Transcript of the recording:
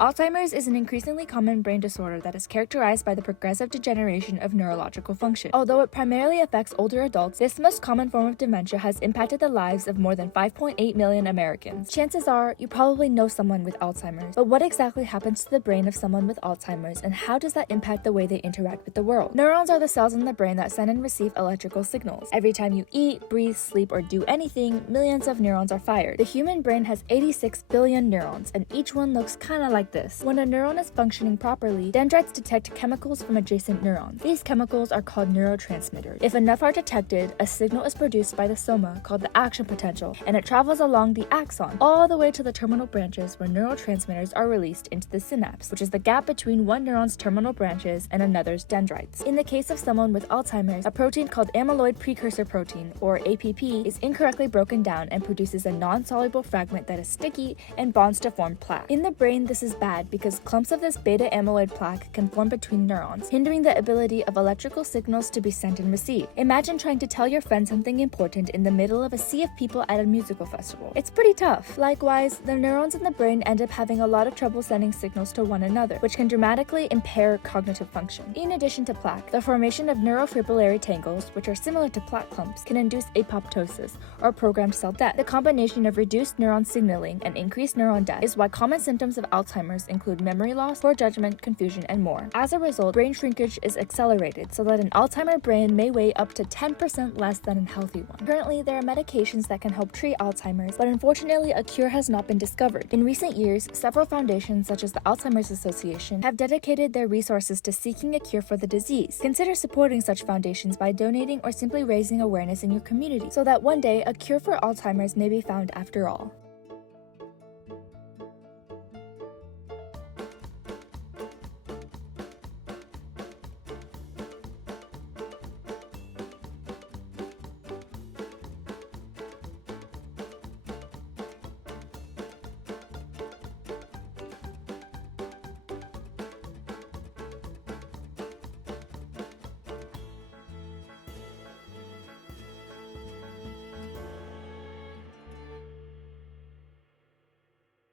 Alzheimer's is an increasingly common brain disorder that is characterized by the progressive degeneration of neurological function. Although it primarily affects older adults, this most common form of dementia has impacted the lives of more than 5.8 million Americans. Chances are, you probably know someone with Alzheimer's, but what exactly happens to the brain of someone with Alzheimer's, and how does that impact the way they interact with the world? Neurons are the cells in the brain that send and receive electrical signals. Every time you eat, breathe, sleep, or do anything, millions of neurons are fired. The human brain has 86 billion neurons, and each one looks kinda like this. When a neuron is functioning properly, dendrites detect chemicals from adjacent neurons. These chemicals are called neurotransmitters. If enough are detected, a signal is produced by the soma called the action potential, and it travels along the axon all the way to the terminal branches where neurotransmitters are released into the synapse, which is the gap between one neuron's terminal branches and another's dendrites. In the case of someone with Alzheimer's, a protein called amyloid precursor protein, or APP, is incorrectly broken down and produces a non-soluble fragment that is sticky and bonds to form plaque. In the brain, this is bad because clumps of this beta amyloid plaque can form between neurons, hindering the ability of electrical signals to be sent and received. Imagine trying to tell your friend something important in the middle of a sea of people at a musical festival. It's pretty tough. Likewise, the neurons in the brain end up having a lot of trouble sending signals to one another, which can dramatically impair cognitive function. In addition to plaque, the formation of neurofibrillary tangles, which are similar to plaque clumps, can induce apoptosis, or programmed cell death. The combination of reduced neuron signaling and increased neuron death is why common symptoms of Alzheimer's include memory loss, poor judgment, confusion, and more. As a result, brain shrinkage is accelerated so that an Alzheimer brain may weigh up to 10% less than a healthy one. Currently, there are medications that can help treat Alzheimer's, but unfortunately, a cure has not been discovered. In recent years, several foundations, such as the Alzheimer's Association, have dedicated their resources to seeking a cure for the disease. Consider supporting such foundations by donating or simply raising awareness in your community so that one day a cure for Alzheimer's may be found after all.